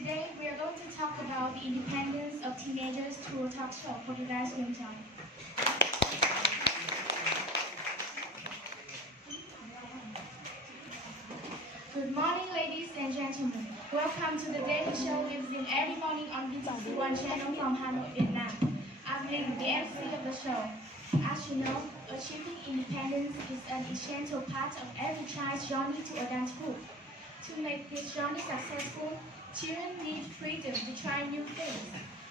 Today we are going to talk about the independence of teenagers through a talk show. Hope you guys will enjoy. Good morning, ladies and gentlemen. Welcome to the daily show lives in every morning on BTC1 channel from Hanoi, Vietnam. I'm Linh, the MC of the show. As you know, achieving independence is an essential part of every child's journey to adulthood. To make this journey successful, children need freedom to try new things.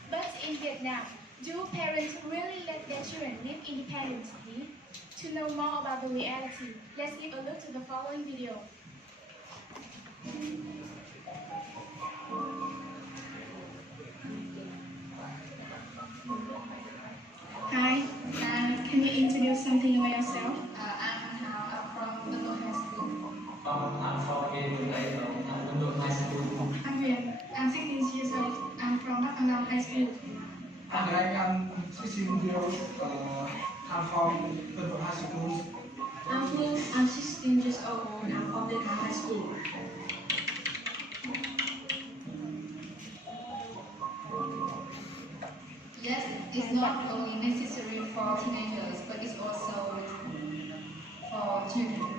But in Vietnam, do parents really let their children live independently? To know more about the reality, let's give a look to the following video. Hi, can you introduce something about yourself? I'm from the high school. I'm from Untitled High School. I'm Huyền. I'm 16 years old. I'm from Bắc Cang High School. Hi, I'm 16 years old. I'm from the high school. I'm Phương. I'm 16 years old and I'm from the high school. Yes, it's not only necessary for teenagers, but it's also for children.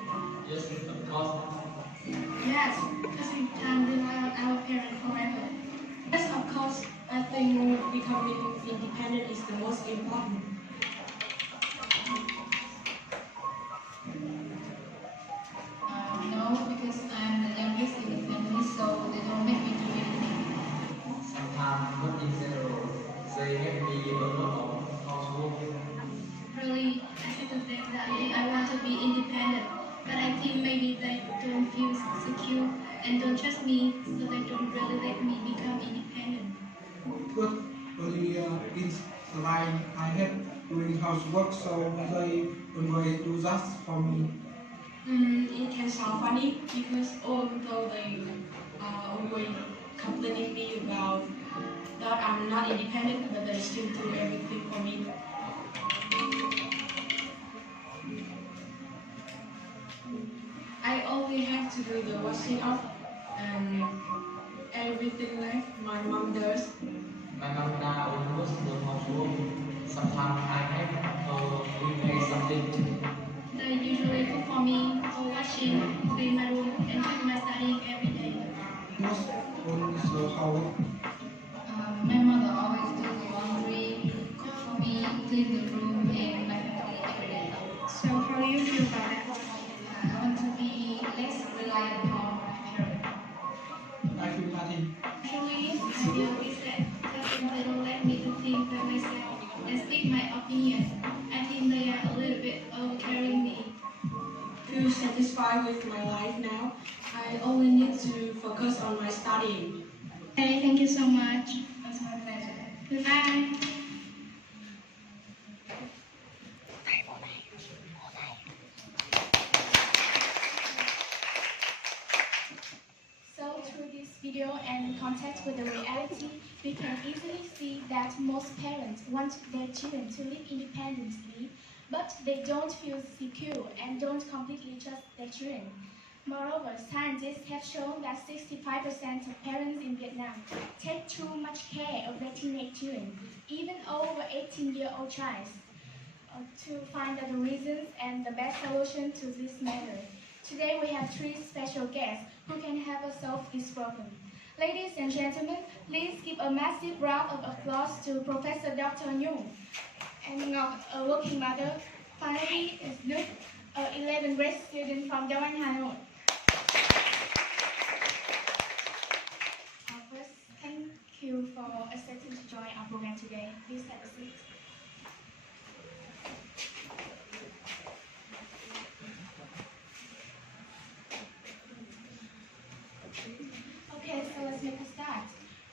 Yes, of course. Yes, because we can't rely on our parents forever. Yes, of course, I think becoming independent is the most important. No, because I'm the youngest in the family, so they don't make me do anything. Sometimes not in general. They make me a lot of housework. Really, I said to them that I want to be independent, but I think maybe they don't feel secure and don't trust me, so they don't really let me become independent. But really, it's like I hate doing housework, so they always do that for me. It can sound funny because although they are always complaining me about that I'm not independent, but they still do everything for me. I only have to do the washing up and everything left my mom does. My mom now almost do housework. Sometimes I make her prepare something. They usually cook for me, or washing, clean my room, and do my studying every day. Most one is the house. My mother always do the laundry, cook for me, clean the room, and my family every day. So how do you feel about that? I want to be less reliant on my parents. I feel nothing. Actually, I feel is that they don't let me to think by myself and speak my opinion. I think they are a little bit overcarrying me. Feel satisfied with my life now. I only need to focus on my studying. Okay, thank you so much. It's my pleasure. Goodbye. So through this video and in contact with the reality, we can easily see that most parents want their children to live independently, but they don't feel secure and don't completely trust their children. Moreover, scientists have shown that 65% of parents in Vietnam take too much care of their teenage children, even over 18-year-old child, to find out the reasons and the best solution to this matter. Today we have three special guests who can help us solve this problem. Ladies and gentlemen, please give a massive round of applause to Professor Dr. Nhung and Ngọc, a working mother. Finally, is Đức, an 11th grade student from Đông Anh, Hanoi. First, thank you for accepting to join our program today. Please have a seat. Okay, so let's make a start.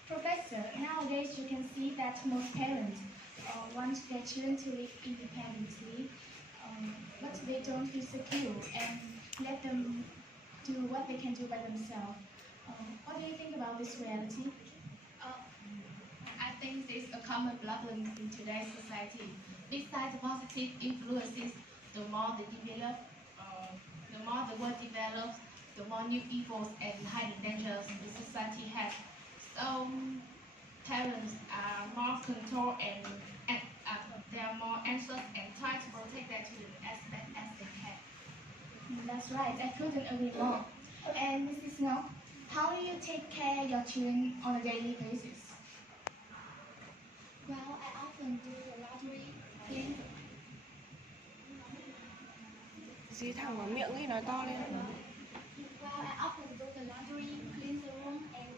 Professor, nowadays you can see that most parents want their children to live independently, but they don't feel secure and let them do what they can do by themselves. What do you think about this reality? I think this is a common problem in today's society. Besides the positive influences, the more they develop, the more the world develops, the more new evils and hidden dangers the society has. So parents are more control and they are more anxious and try to protect their children as best as they can. That's right, I couldn't agree more. And Mrs. Snow, how do you take care of your children on a daily basis? Well, I often do the laundry, clean the Dí thẳng vào miệng ấy, nói to lên. Well, I often do the laundry, clean the room, and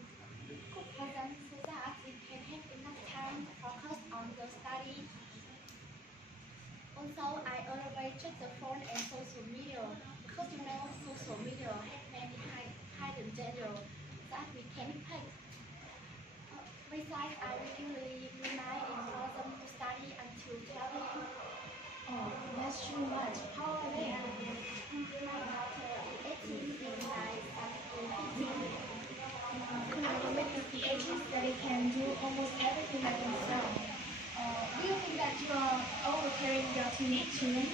cook for them so that they can have enough time to focus on the study. Also, I always check the phone and social media because you know social media have many hidden dangers that we can hide. Besides, I regularly remind and force them to study until 12 a.m. Oh, that's too much. How are they? My daughter is 18 and my son is 15. At the ages that they can do almost everything by themselves. Do you think that you are overcaring your teenage children?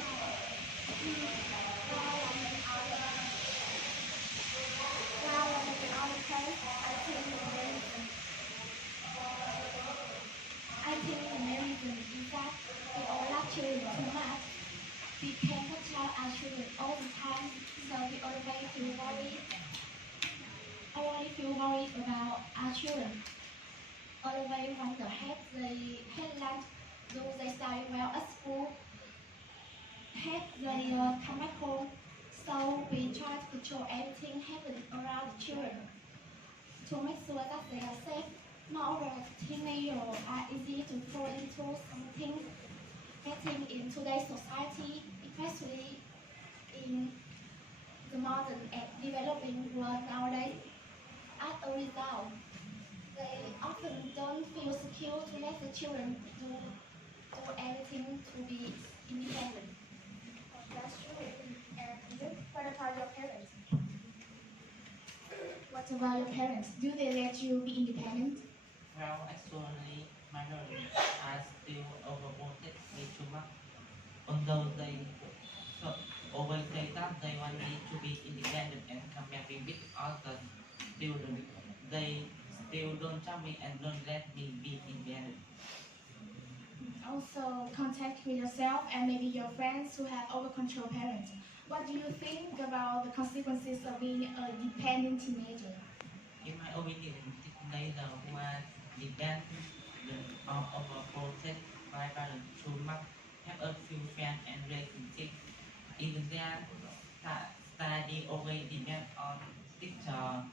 While I'm an other place, I think the main reason is that we all love children too much. We cannot tell our children all the time, so we always feel worried about our children. Always wonder have they had lunch, do they study well at school, have they come back home. So we try to control everything happening around the children to make sure that they are safe. Moreover, teenagers are easy to fall into something getting in today's society, especially in the modern and developing world nowadays. As a result, they often don't feel secure to let the children do anything to be independent. That's true. And you? What about your parents? What about your parents? Do they let you be independent? Well, actually, my parents are still overprotect me too much. Although they always say that they want me to be independent and compete with other students, they still don't tell me and don't let me be independent. Also, contact with yourself and maybe your friends who have over-control parents. What do you think about the consequences of being a dependent teenager? In my opinion, teenagers who are dependent or overprotect by parents too much have a few friends and relationships. Even their study always depends on teacher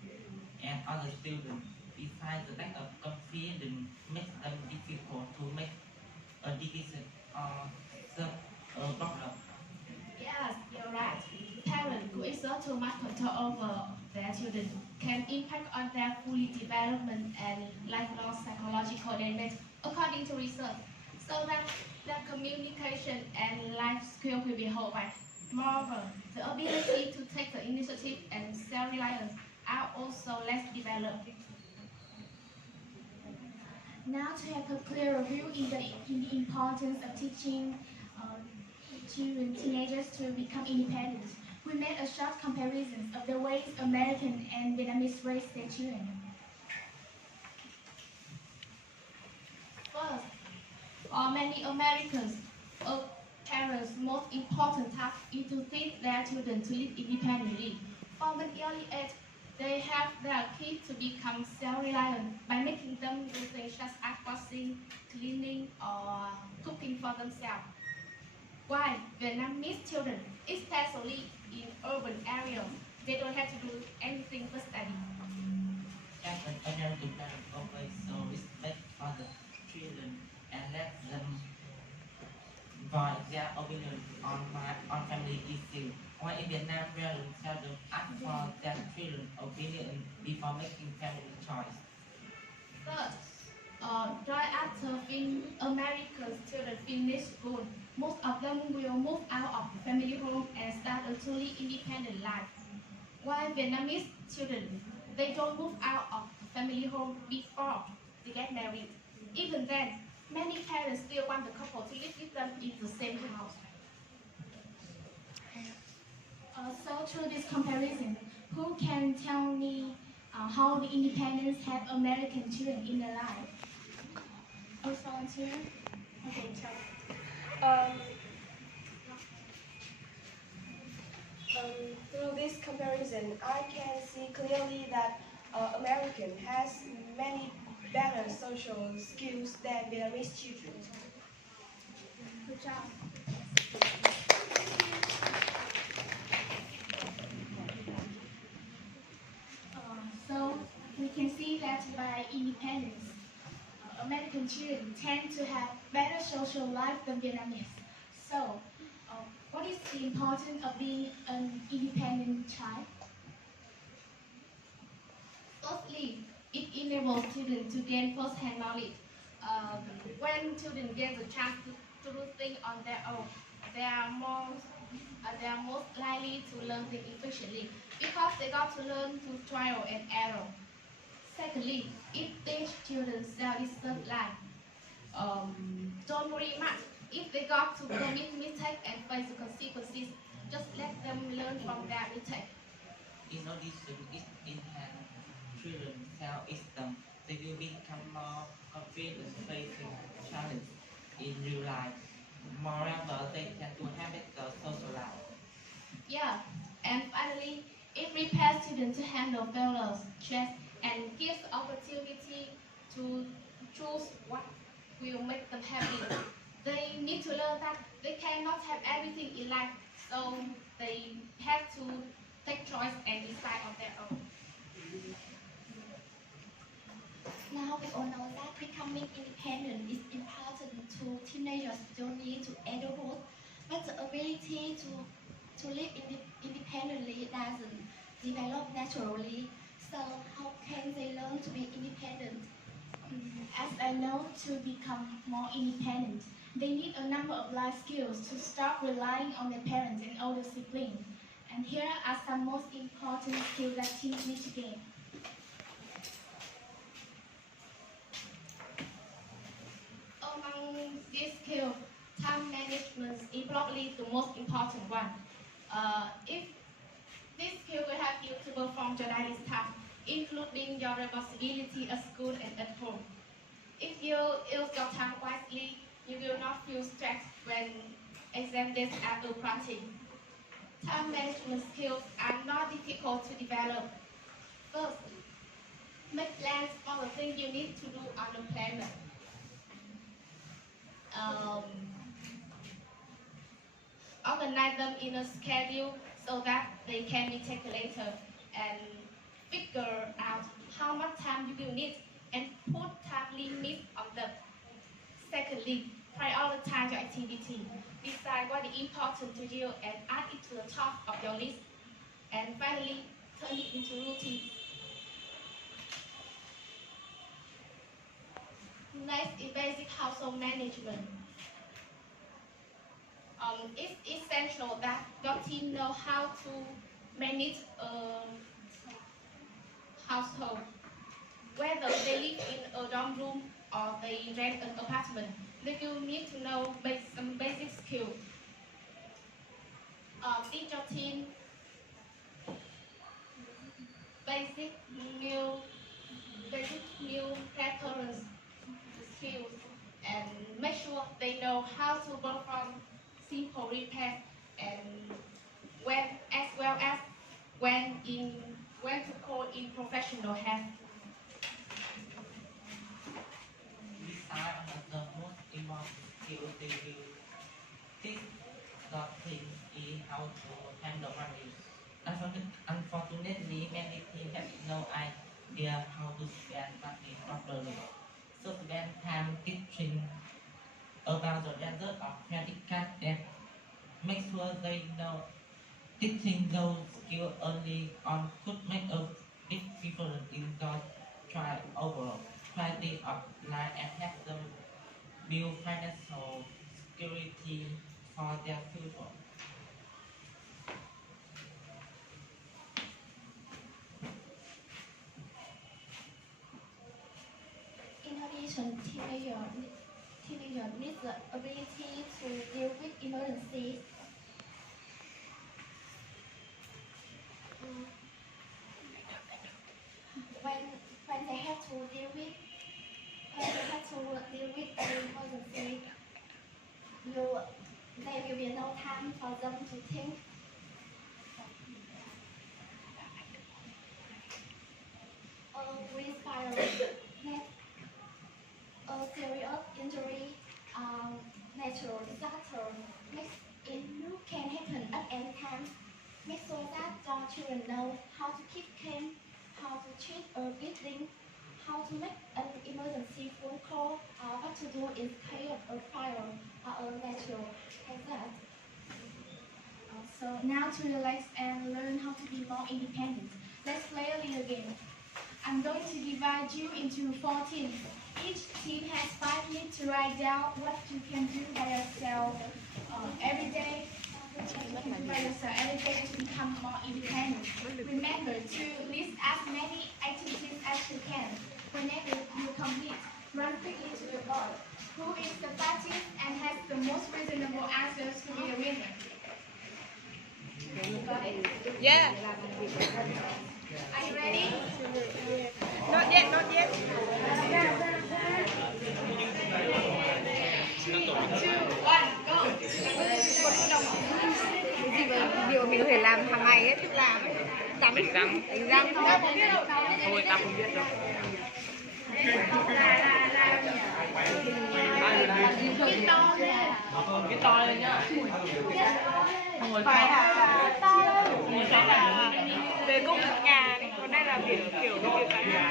and other students. Besides, the lack of confidence makes them difficult to make a decision or solve a problem. Yes, you're right. Parents who exert too much control over their children can impact on their fully development and lifelong psychological damage, according to research. So that their communication and life skills will be held back. Moreover, the ability to take the initiative and self-reliance are also less developed. Now to have a clearer view in the importance of teaching children, teenagers to become independent, we made a short comparison of the ways American and Vietnamese raise their children. First, for many Americans, a parent's most important task is to teach their children to live independently. From an early age, they have their kids to become self-reliant by making them do things such as washing, cleaning, or cooking for themselves. While Vietnamese children, especially in urban areas, they don't have to do anything but study. As an American parent always show respect for the children and let them voice their opinion on family issues. While in Vietnam, parents seldom ask for their children's opinion before making family choice. Third, right after America's children finish school, most of them will move out of the family home and start a truly independent life. While Vietnamese children, they don't move out of the family home before they get married. Even then, many parents still want the couple to live with them in the same house. So through this comparison, who can tell me how the independence help American children in their life. Volunteer? Okay, so through this comparison, I can see clearly that American has many better social skills than Vietnamese children. good job. So we can see that by independence, American children tend to have better social life than Vietnamese. So, what is the importance of being an independent child? Firstly, it enables children to gain first-hand knowledge. When children get the chance to do things on their own, they are most likely to learn things efficiently because they got to learn through trial and error. Secondly, it teaches children self-discipline. Don't worry much if they got to commit mistake and face the consequences. Just let them learn from their mistake. In addition, it enhances children's self-esteem. They will become more confident facing challenges in real life. Moreover, they tend to have better social life. Yeah, and finally, it prepares children to handle failures, stress, and gives opportunity to choose what will make them happy. They need to learn that they cannot have everything in life, so they have to take choice and decide on their own. Now we all know that becoming independent is important to teenagers' journey to adulthood, but the ability to live independently doesn't develop naturally. So how can they learn to be independent? As they know to become more independent, they need a number of life skills to stop relying on their parents and older siblings. And here are some most important skills that teens need to gain. Among these skills, time management is probably the most important one. If this skill will help you to perform your daily tasks, including your responsibility at school and at home. If you use your time wisely, you will not feel stressed when exam days are approaching. Time management skills are not difficult to develop. First, make plans for the things you need to do on the planner. Um, Organize them in a schedule so that they can be taken later, and figure out how much time you will need and put time limits on them. Secondly, prioritize your activity. Decide what is important to you and add it to the top of your list. And finally, turn it into routine. Next is basic household management. It's essential that your team know how to manage a household, whether they live in a dorm room or they rent an apartment. They will need to know some basic skills. Teach your team basic meal, basic meal preparation skills, and make sure they know how to perform simple repairs and when as well as when to call in professional help. Besides, the most important skill they will teach the thing is how to handle money. Unfortunately, many teens have no idea how to spend money properly. So spend time teaching about the danger of credit card debt. Make sure they know teaching those skills early on could make a big difference in their try overall quality of life and help them build financial security for their future. In addition, teenagers need the ability to deal with emergencies. when they have to deal with the emergency, there will be no time for them to think. With fire, a serious injury, natural disaster can happen at any time. Make sure that your children know how to keep calm, how to treat a bleeding, how to make an emergency phone call, what to do in case of a fire or a natural hazard. So now to relax and learn how to be more independent. Let's play a little game. I'm going to divide you into 4 teams. Each team has 5 minutes to write down what you can do by yourself every day. To become more independent. Remember to list as many activities as you can. Whenever you complete, run quickly to the board. Who is the fastest and has the most reasonable answers will be the winner. Got it? Yeah. Are you ready? Not yet, not yet. 3, 2, 1, go! Cái gì mà điều mình có thể làm hàng ngày ấy, thích làm ấy. Đánh răng thôi. Thôi tao không biết đâu. Cái to lên nhá. Ngồi phải là về công việc nhà, còn đây là kiểu công việc cá nhân.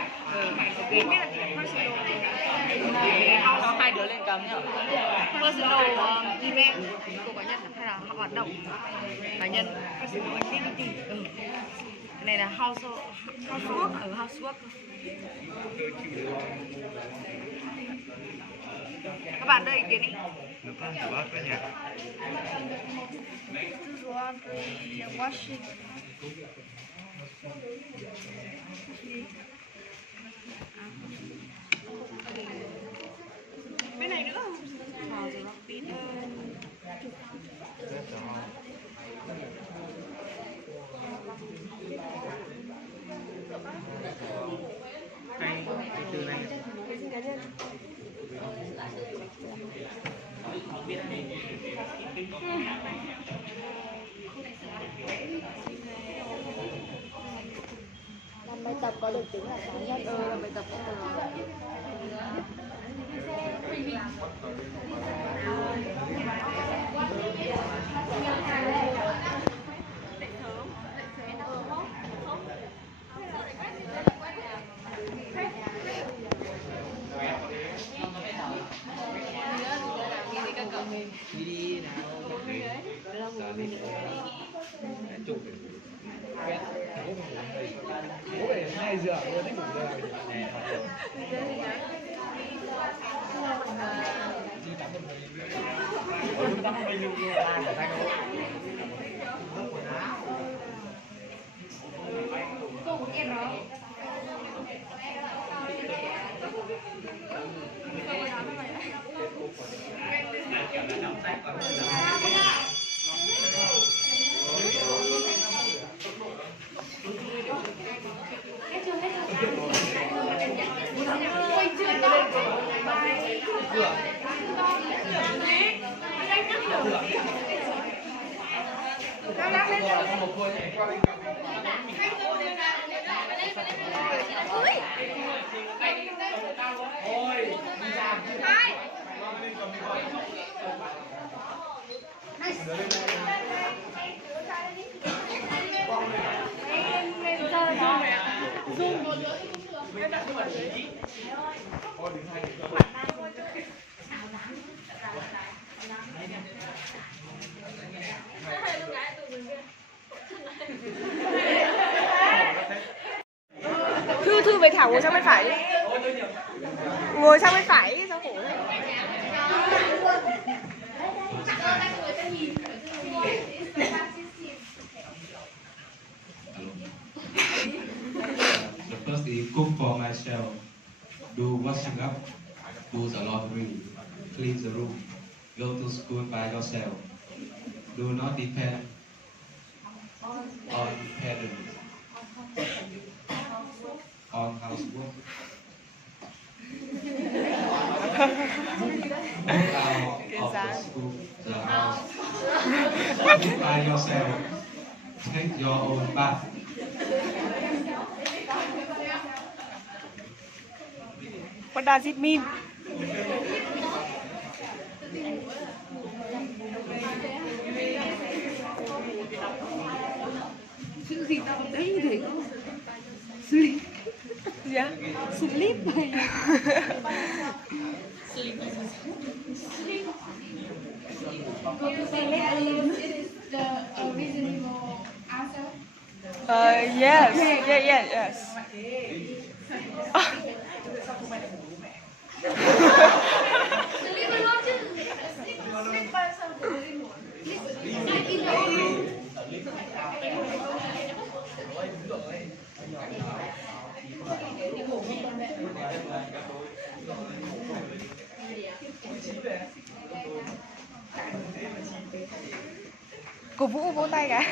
Cái biết là personal. cho hai đứa lên cầm nhá. Personal event của cá nhân hay là hoạt động cá nhân, personal activity. Cái này là housework, housework. Các bạn đưa ý kiến đi. Nấu ăn rửa bát với nhà. Rửa ăn, washing. Bên này nữa không? Hay cái từ này. Làm bài tập có được tính là cá nhân. Làm bài tập cũng được. Đi nào. Giờ đi. Chụp để quen. Bố về 2 giờ luôn đấy ngủ rồi. Đi tắm một người. Tắm một mình luôn là phải đâu. Cô của em đó. Thư về Thảo ngồi sang bên phải đi. Ngồi sang bên phải đi, sao khổ thế? The first is cook for myself, do washing up, do the laundry, clean the room, go to school by yourself. Do not depend on parents. on housework. Walk out of the school, the house. By yourself. Take your own bath. What does it mean? Chữ gì tao đấy như thế không? Sleep. Gì á? Sleep này. It is the reasonable answer. Yes. Yes. Cổ vũ vỗ tay cả.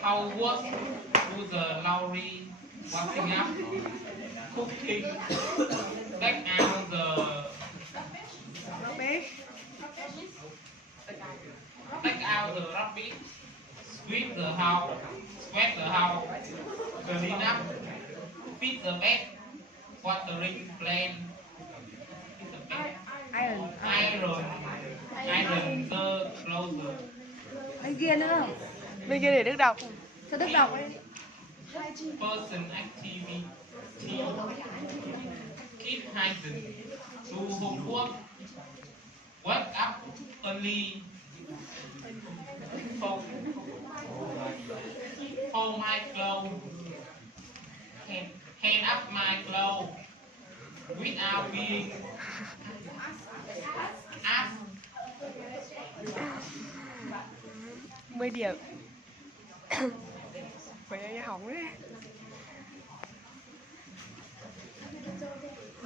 How work to the laundry, washing up, cooking, take out the rubbish, sweep the house, clean up, feed the bed, watering plant, iron the clothes. Anh kia nữa. Bên kia để Đức đọc. Cho Đức đọc ấy. Person activity, keep hygiene, do homework, wake up early, fold my clothes, hang up my clothes, without being asked. 10 điểm. Phải nghe hỏng đấy.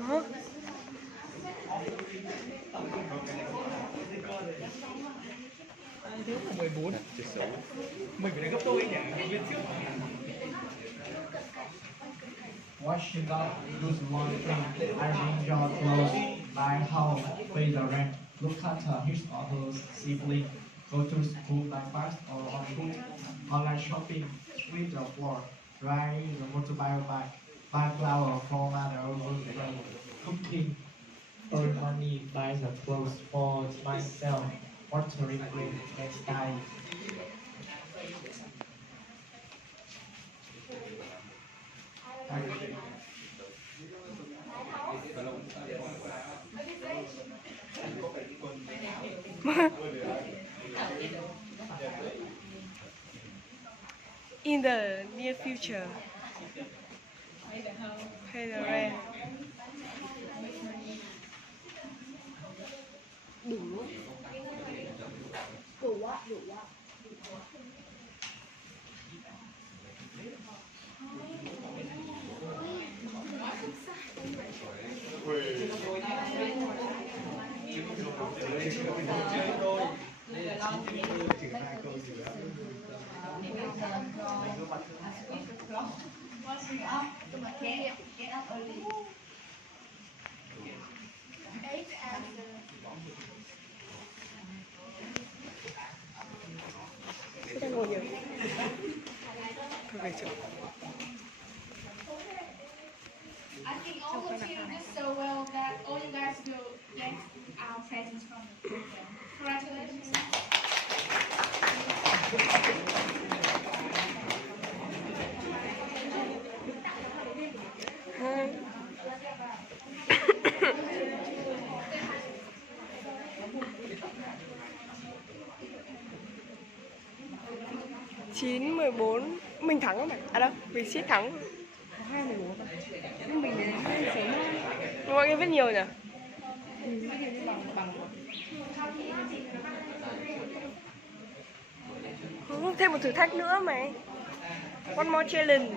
Hả? Thiếu 14. Mình phải gấp đôi nhỉ? Viên trước. Washing up, use laundry, ironing your clothes, buy house, pay the rent, look after his or her sibling, go to school by bus or on foot, online shopping, sweep the floor, ride the motorbike, buy flower for mother, cooking, earn money, buy the clothes for myself, watering green and style. In the near future. Pay the rent. Washing up, get up early. 8 answer. Sẽ ngồi nhiều. Thôi về chỗ. I think all of you did so well that all you guys will get our presents from the program. Congratulations. 9, 14. Mình thắng không phải? À đâu, mình siết thắng. Có 24 mà. Nhưng mình đến sớm hơn. Mọi người biết nhiều nhỉ? Thêm một thử thách nữa mày. One more challenge.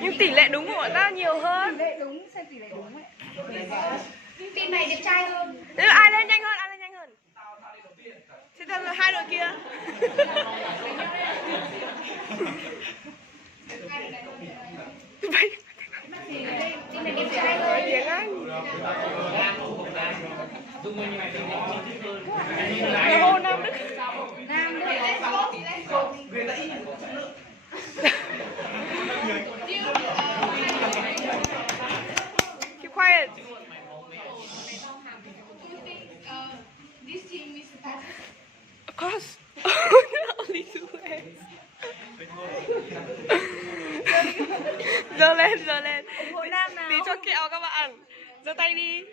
Nhưng tỷ lệ đúng của bọn ta nhiều hơn. Tỷ lệ đúng, xem tỷ lệ đúng ấy. Team này đẹp trai hơn. Ai lên nhanh hơn? Tiếng Anh. Người hôn Nam Đức. Nam Đức. Keep quiet. This team is the best. Of course. Only two hands. Giơ lên, giơ lên. Tí cho kẹo các bạn. Giơ tay đi.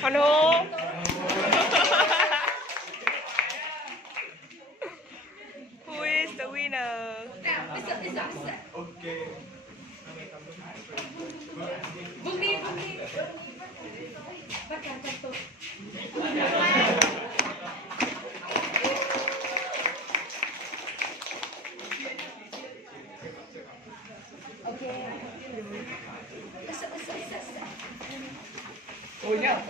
Hoàn hô. Who is the winner? Okay. Tôi nhá.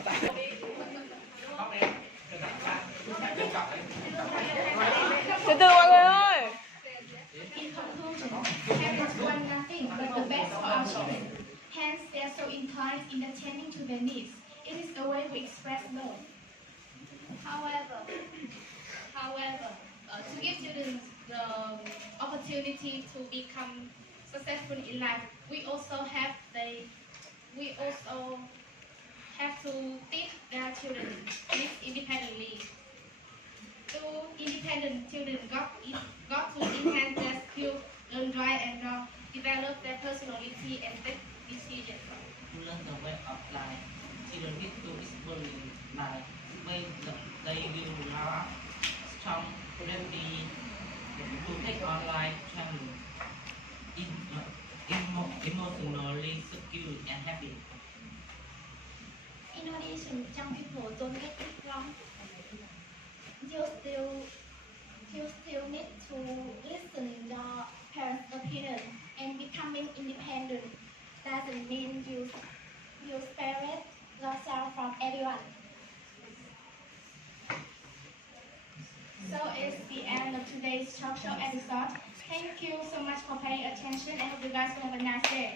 Từ từ mọi người ơi. In conclusion, parents want nothing but the best for our children. Hence, they are so inclined in attending to their needs. It is a way to express love. However, to give students the opportunity to become successful in life, we also have to teach their children to live independently. To independent children got to enhance their skills, learn right and wrong, develop their personality and take decisions. To learn the way of life, children need to experience life where they will love, strong, ready to take on life challenge, emotionally secure and happy. In addition, young people don't get it wrong. You still need to listen to parents' opinion, and becoming independent doesn't mean you separate yourself from everyone. So it's the end of today's talk show episode. Thank you so much for paying attention and hope you guys will have a nice day.